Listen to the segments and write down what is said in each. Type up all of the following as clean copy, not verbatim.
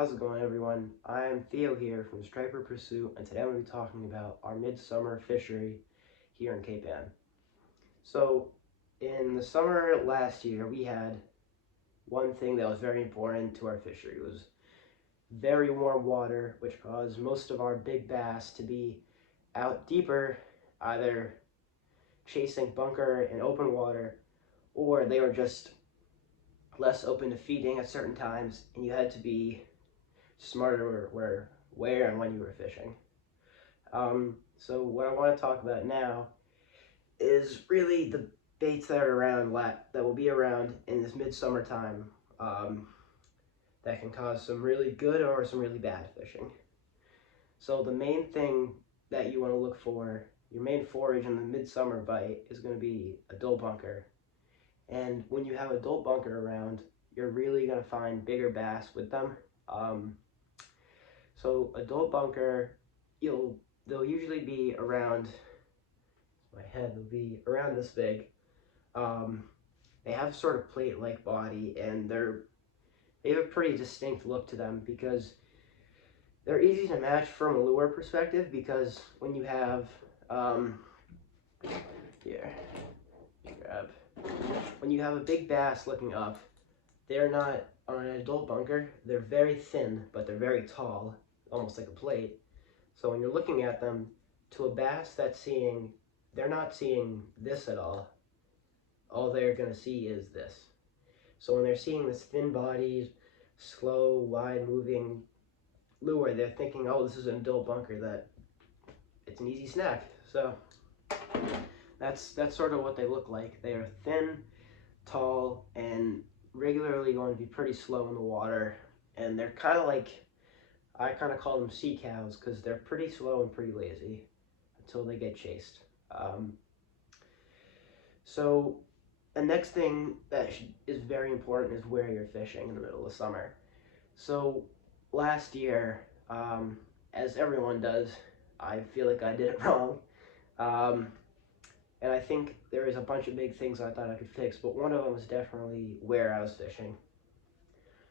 How's it going, everyone? I'm Theo here from Striper Pursuit, and today I'm going to be talking about our midsummer fishery here in Cape Ann. So, in the summer last year, we had one thing that was very important to our fishery. It was very warm water, which caused most of our big bass to be out deeper, either chasing bunker in open water, or they were just less open to feeding at certain times, and you had to be smarter where and when you were fishing. So what I want to talk about now is really the baits that are around that will be around in this midsummer time that can cause some really good or some really bad fishing. So the main thing that you want to look for, your main forage in the midsummer bite, is going to be adult bunker. And when you have adult bunker around, you're really going to find bigger bass with them. So adult bunker, they'll usually be around, my head will be around this big. They have sort of plate-like body, and they have a pretty distinct look to them because they're easy to match from a lure perspective, because when you have, here, grab, when you have a big bass looking up, they're not on an adult bunker, they're very thin, but they're very tall, almost like a plate. So when you're looking at them, to a bass they're not seeing this at all. All they're going to see is this. So when they're seeing this thin bodied, slow, wide moving lure, they're thinking, oh, this is an adult bunker, that it's an easy snack. So that's sort of what they look like. They are thin, tall, and regularly going to be pretty slow in the water. And they're kind of like, I kind of call them sea cows, because they're pretty slow and pretty lazy until they get chased. So the next thing that is very important is where you're fishing in the middle of summer. So last year, as everyone does, I feel like I did it wrong. And I think there is a bunch of big things I thought I could fix, but one of them was definitely where I was fishing.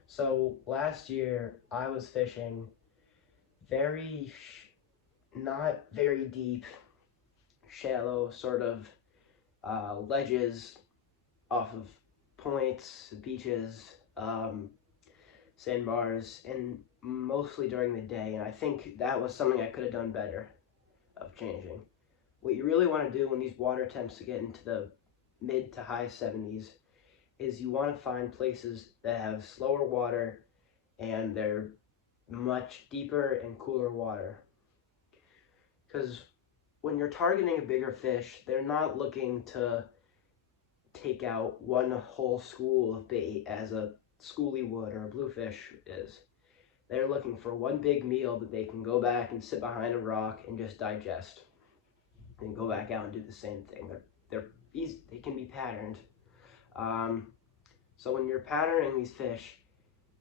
So last year, I was fishing not very deep, shallow sort of ledges off of points, beaches, sandbars, and mostly during the day. And I think that was something I could have done better of changing. What you really want to do when these water temps get into the mid to high 70s is you want to find places that have slower water and they're much deeper and cooler water. Because when you're targeting a bigger fish, they're not looking to take out one whole school of bait as a schoolie would or a bluefish is. They're looking for one big meal that they can go back and sit behind a rock and just digest, and go back out and do the same thing. They're easy, they can be patterned. So when you're patterning these fish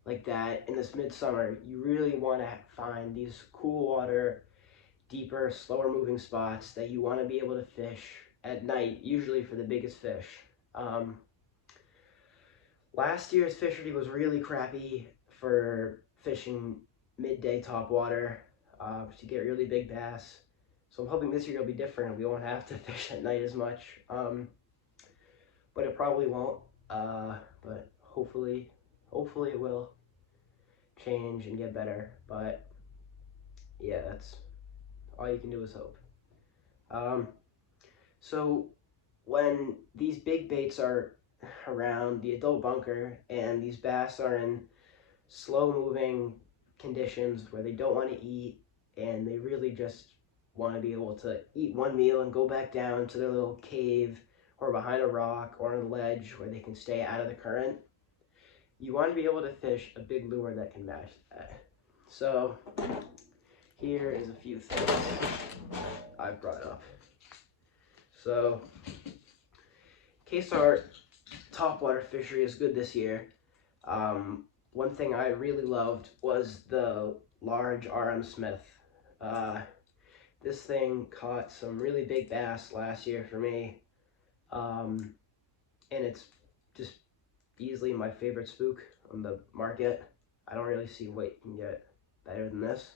like that in this midsummer, you really want to find these cool water, deeper, slower moving spots that you want to be able to fish at night, usually for the biggest fish. Last year's fishery was really crappy for fishing midday topwater to get really big bass. So I'm hoping this year will be different. We won't have to fish at night as much, but it probably won't. But hopefully it will change and get better. But yeah, that's all you can do is hope. So when these big baits are around the adult bunker and these bass are in slow moving conditions where they don't want to eat and they really just want to be able to eat one meal and go back down to their little cave or behind a rock or on a ledge where they can stay out of the current, you want to be able to fish a big lure that can match that. So here is a few things I've brought up. So in case our topwater fishery is good this year, one thing I really loved was the large RM Smith. This thing caught some really big bass last year for me, and it's just easily my favorite spook on the market. I don't really see what you can get better than this.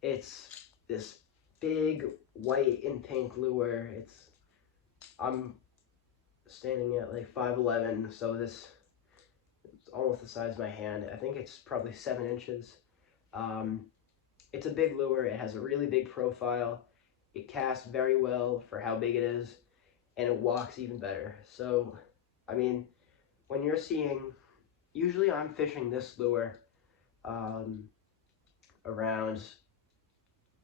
It's this big white and pink lure. I'm standing at like 5'11", so it's almost the size of my hand. I think it's probably 7 inches. It's a big lure. It has a really big profile. It casts very well for how big it is, and it walks even better. So, I mean, when you're seeing, usually I'm fishing this lure around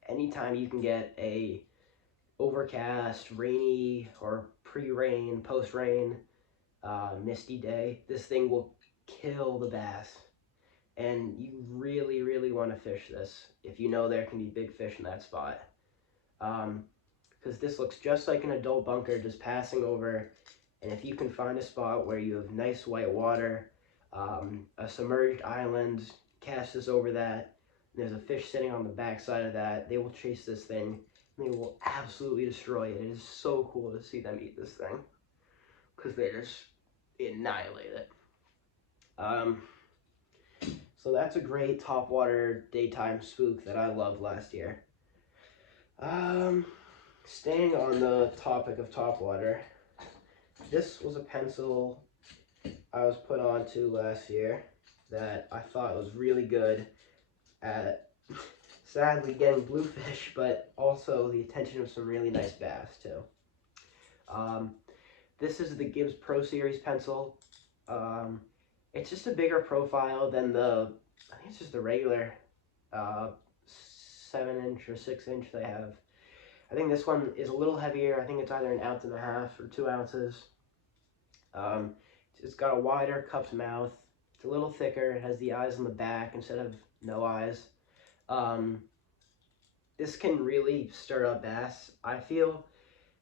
anytime you can get a overcast, rainy, or pre-rain, post-rain, misty day. This thing will kill the bass. And you really, really want to fish this if you know there can be big fish in that spot. Because this looks just like an adult bunker just passing over. And if you can find a spot where you have nice white water, a submerged island, cast this over that, and there's a fish sitting on the back side of that, they will chase this thing and they will absolutely destroy it. It is so cool to see them eat this thing because they just annihilate it. So that's a great topwater daytime spook that I loved last year. Staying on the topic of topwater, this was a pencil I was put onto last year that I thought was really good at, sadly, getting bluefish, but also the attention of some really nice bass too. This is the Gibbs Pro Series pencil. It's just a bigger profile than I think it's just the regular 7-inch or 6-inch they have. I think this one is a little heavier. I think it's either 1.5 ounces or 2 ounces. It's got a wider cupped mouth. It's a little thicker. It has the eyes on the back instead of no eyes. This can really stir up bass. I feel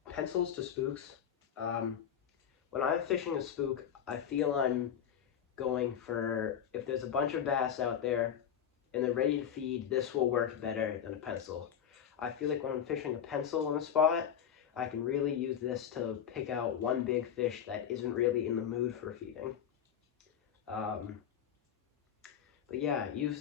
pencils to spooks. When I'm fishing a spook, I feel I'm going for, if there's a bunch of bass out there and they're ready to feed, this will work better than a pencil. I feel like when I'm fishing a pencil in a spot, I can really use this to pick out one big fish that isn't really in the mood for feeding. But yeah, you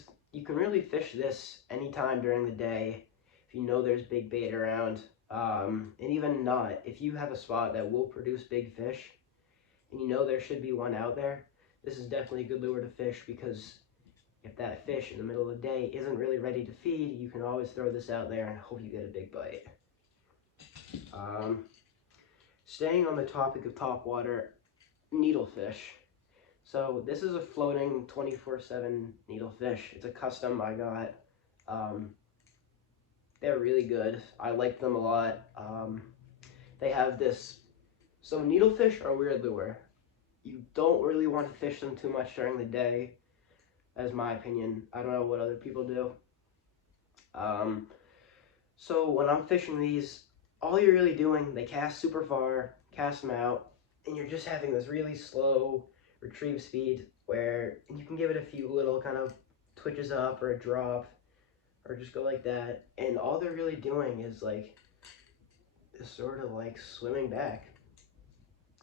can really fish this anytime during the day if you know there's big bait around. And even not, if you have a spot that will produce big fish and you know there should be one out there, this is definitely a good lure to fish, because if that fish in the middle of the day isn't really ready to feed, you can always throw this out there and hope you get a big bite. Staying on the topic of topwater, needlefish. So this is a floating 24/7 needlefish. It's a custom I got. They're really good. I like them a lot. They have this, so needlefish are a weird lure. You don't really want to fish them too much during the day, as my opinion. I don't know what other people do. So when I'm fishing these, all you're really doing, they cast super far, cast them out, and you're just having this really slow retrieve speed where you can give it a few little kind of twitches up or a drop, or just go like that, and all they're really doing is like sort of like swimming back.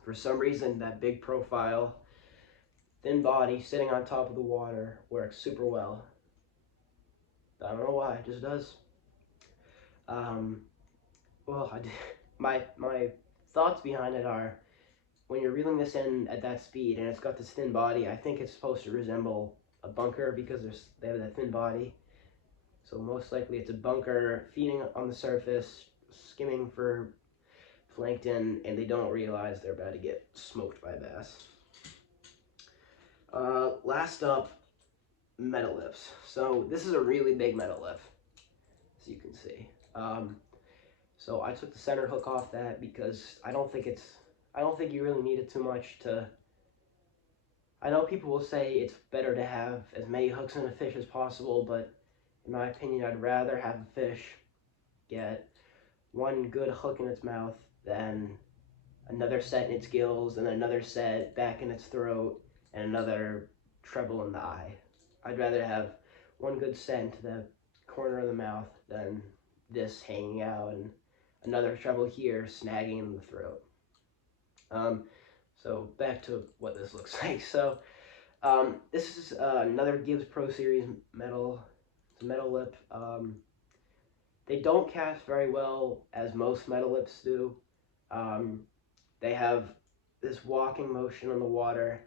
For some reason, that big profile, thin body sitting on top of the water works super well. I don't know why, it just does. Well, my thoughts behind it are, when you're reeling this in at that speed and it's got this thin body, I think it's supposed to resemble a bunker because they have that thin body. So most likely it's a bunker feeding on the surface, skimming for plankton, and they don't realize they're about to get smoked by bass. Last up, metal lips. So this is a really big metal lip, as you can see. So I took the center hook off that because I don't think you really need it too much to. I know people will say it's better to have as many hooks in a fish as possible, but in my opinion, I'd rather have a fish get one good hook in its mouth than another set in its gills and another set back in its throat and another treble in the eye. I'd rather have one good set into the corner of the mouth than this hanging out and another treble here snagging in the throat. So back to what this looks like. So This is another Gibbs Pro Series metal. It's a metal lip. They don't cast very well as most metal lips do. Um, they have this walking motion on the water.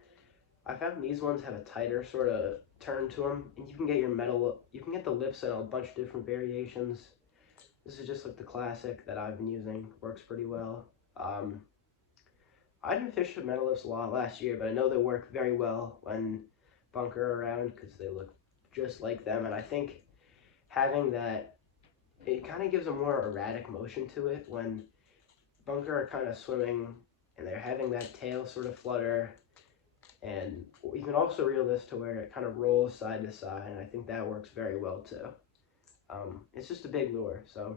I found these ones have a tighter sort of turn to them, and you can get you can get the lips in a bunch of different variations. This is just like the classic that I've been using. Works pretty well. I didn't fish with metal lips a lot last year, but I know they work very well when bunker around because they look just like them, and I think having that, it kind of gives a more erratic motion to it when bunker are kind of swimming and they're having that tail sort of flutter. And you can also reel this to where it kind of rolls side to side, and I think that works very well too. It's just a big lure, so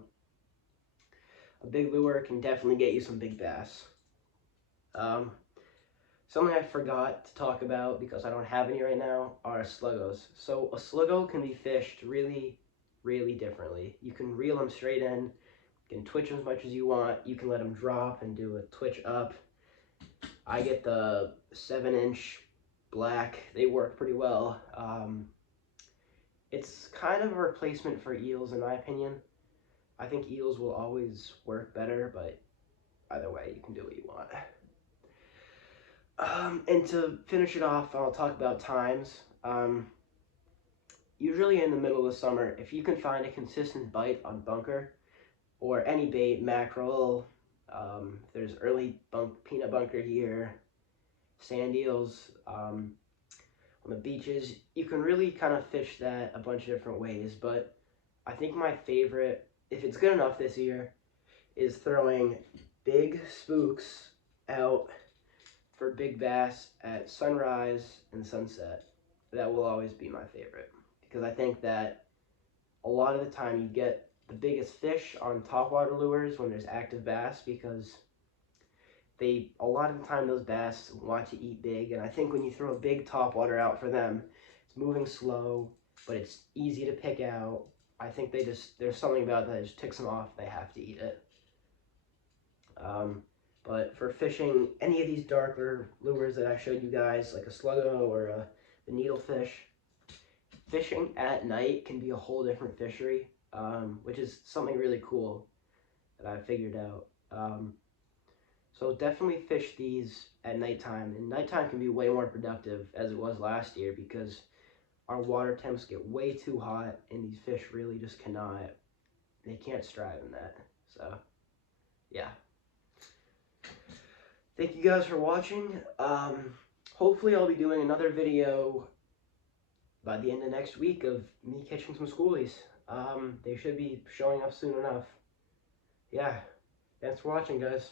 a big lure can definitely get you some big bass. Something I forgot to talk about because I don't have any right now are sluggos. So a sluggo can be fished really, really differently. You can reel them straight in, you can twitch them as much as you want, you can let them drop and do a twitch up. I get the 7-inch black, they work pretty well. It's kind of a replacement for eels in my opinion. I think eels will always work better, but either way, you can do what you want. And to finish it off, I'll talk about times. Usually in the middle of the summer, if you can find a consistent bite on bunker or any bait, mackerel, there's early peanut bunker here, sand eels, on the beaches, you can really kind of fish that a bunch of different ways, but I think my favorite, if it's good enough this year, is throwing big spooks out for big bass at sunrise and sunset. That will always be my favorite because I think that a lot of the time you get the biggest fish on topwater lures when there's active bass because a lot of the time those bass want to eat big, and I think when you throw a big topwater out for them, it's moving slow, but it's easy to pick out. I think there's something about that just ticks them off. They have to eat it. But for fishing any of these darker lures that I showed you guys, like a sluggo or the needlefish, fishing at night can be a whole different fishery, which is something really cool that I figured out. So definitely fish these at nighttime, and nighttime can be way more productive as it was last year because our water temps get way too hot and these fish really just they can't strive in that. So yeah. Thank you guys for watching. Hopefully I'll be doing another video by the end of next week of me catching some schoolies. They should be showing up soon enough. Yeah, thanks for watching, guys.